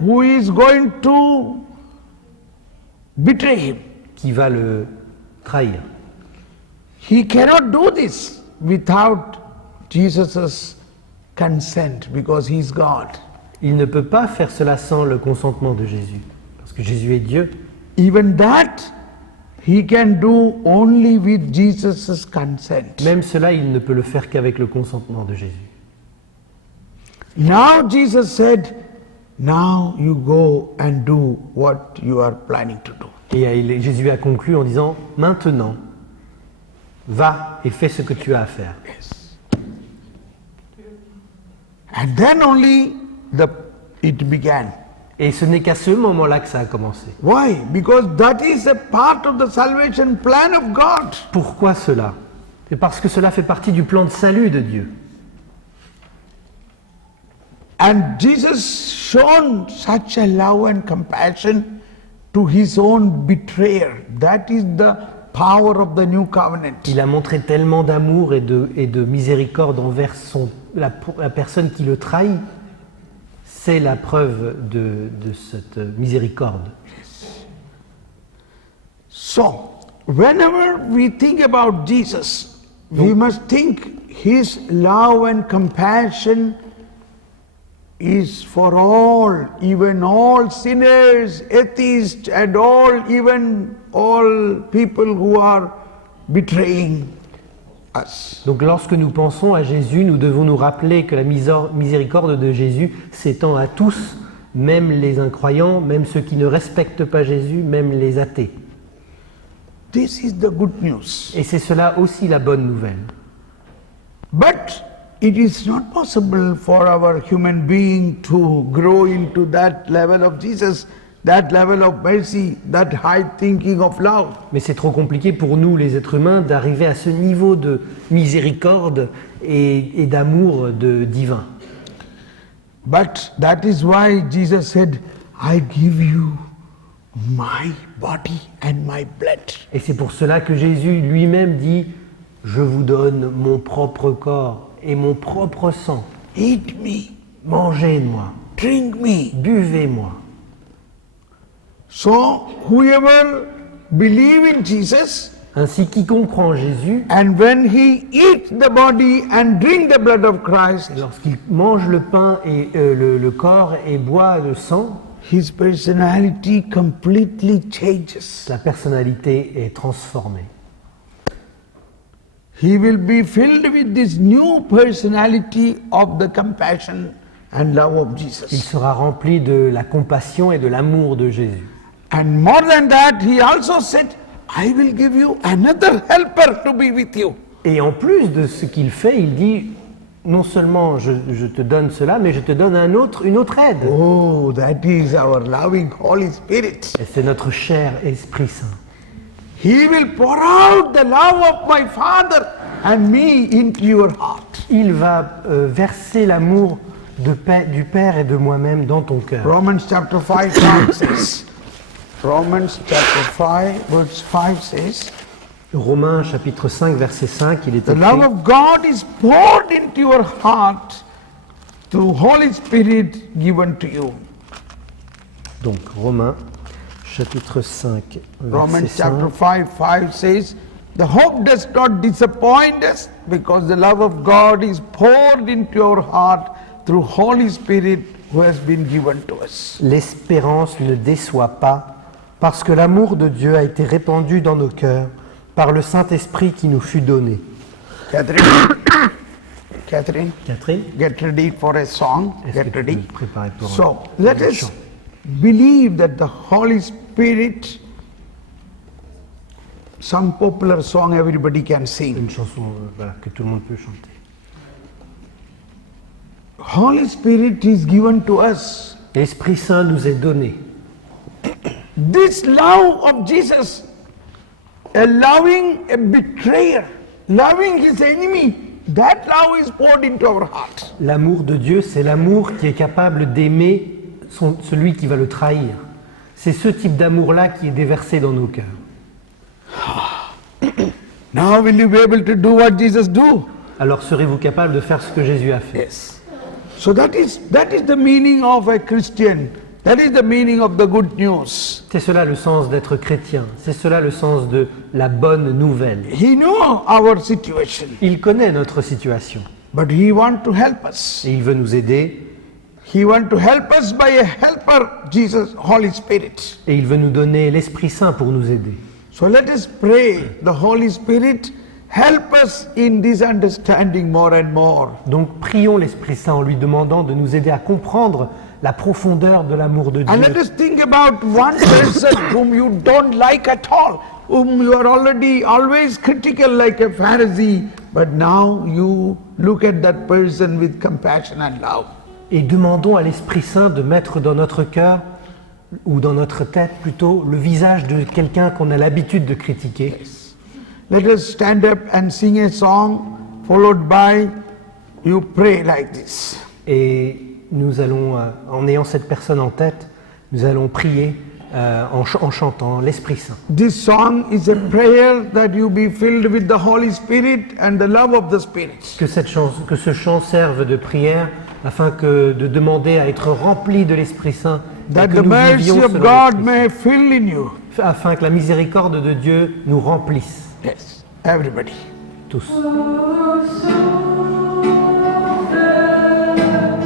who is going to betray him. qui va le trahir. He cannot do this without Jesus' consent because he is God. Il ne peut pas faire cela sans le consentement de Jésus, parce que Jésus est Dieu. Even that he can do only with Jesus' consent. Même cela, il ne peut le faire qu'avec le consentement de Jésus. Now Jesus said, now you go and do what you are planning to do. Et Jésus a conclu en disant, maintenant, va et fais ce que tu as à faire. Yes. And then only it began. Et ce n'est qu'à ce moment-là que ça a commencé. Why? Because that is a part of the salvation plan of God. Pourquoi cela? C'est parce que cela fait partie du plan de salut de Dieu. And Jesus shown such a love and compassion to his own betrayer. That is the power of the new covenant. Il a montré tellement d'amour et de miséricorde envers la personne qui le trahit. C'est la preuve de cette miséricorde. So, whenever we think about Jesus, we must think his love and compassion is for all, even all sinners, atheists, and even all people who are betraying us. Donc lorsque nous pensons à Jésus, nous devons nous rappeler que la miséricorde de Jésus s'étend à tous, même les incroyants, même ceux qui ne respectent pas Jésus, même les athées. This is the good news. Et c'est cela aussi la bonne nouvelle. But it is not possible for our human being to grow into that level of Jesus, that level of mercy, that high thinking of love. Mais c'est trop compliqué pour nous, les êtres humains, d'arriver à ce niveau de miséricorde et d'amour divin. But that is why Jesus said, I give you my body and my blood. Et c'est pour cela que Jésus lui-même dit, je vous donne mon propre corps et mon propre sang. Eat me, Mangez-moi, drink me. buvez-moi. So whoever believe in Jesus, Ainsi, quiconque croit en Jésus, and when he eat the body and drink the blood of Christ, lorsqu'il mange le pain et le corps et boit le sang, his personality completely changes. sa personnalité est transformée. He will be filled with this new personality of the compassion and love of Il Jesus. sera rempli de la compassion et de l'amour de Jésus. And more than that, he also said, I will give you another helper to be with you. Et en plus de ce qu'il fait, il dit, non seulement je te donne cela, mais je te donne une autre aide. Oh, that is our loving Holy Spirit. Et c'est notre cher Esprit Saint. He will pour out the love of my Father and me into your heart. Il va verser l'amour du Père et de moi-même dans ton cœur. Romans chapter 5 5 says, Romans chapter 5 verse 5 says, Romains chapitre 5 verset 5, il est the love écrit, of God is poured into your heart through Holy Spirit given to you. donc Romains chapitre 5 Romans verset chapter 5, 5 says, the hope does not disappoint us because the love of God is poured into your heart through Holy Spirit who has been given to us. l'espérance ne déçoit pas parce que l'amour de Dieu a été répandu dans nos cœurs par le Saint-Esprit qui nous fut donné. Catherine, Catherine, get ready for a song. est-ce Get que tu ready. peux te préparer pour So un let us chant? believe that the Holy Spirit, some popular song everybody can sing. Une chanson voilà, que tout le monde peut chanter. Holy Spirit is given to us. L'Esprit Saint nous est donné. This love of Jesus, a loving a betrayer, loving his enemy, that love is poured into our heart. L'amour de Dieu, c'est l'amour qui est capable d'aimer celui qui va le trahir. C'est ce type d'amour-là qui est déversé dans nos cœurs. Now will you be able to do what Jesus do? Alors serez-vous capable de faire ce que Jésus a fait? Yes. So that is the meaning of a Christian That is the meaning of the good news. C'est cela le sens d'être chrétien, c'est cela le sens de la bonne nouvelle. He knows our situation, Il connaît notre situation but He wants to help us. et il veut nous aider He wants to help us by a helper, Jesus, Holy Spirit. et il veut nous donner l'Esprit Saint pour nous aider. So let us pray, the Holy Spirit, help us in this understanding more and more. Donc prions l'Esprit Saint en lui demandant de nous aider à comprendre la profondeur de l'amour de And let Dieu. us think about one person whom you don't like at all, whom you are already always critical like a Pharisee, but now you look at that person with compassion and love. Et demandons à l'Esprit Saint de mettre dans notre cœur, ou dans notre tête plutôt, le visage de quelqu'un qu'on a l'habitude de critiquer. Let us stand up and sing a song, followed by you pray like this. Et nous allons, en ayant cette personne en tête, nous allons prier en chantant l'Esprit Saint. This song is a prayer that you be filled with the Holy Spirit and the love of the Spirit. Que ce chant serve de prière afin que de demander à être rempli de l'Esprit Saint et That que the nous mercy vivions of selon God l'Esprit may fill in you. Saint, afin que la miséricorde de Dieu nous remplisse Yes, everybody. tous. Oh, so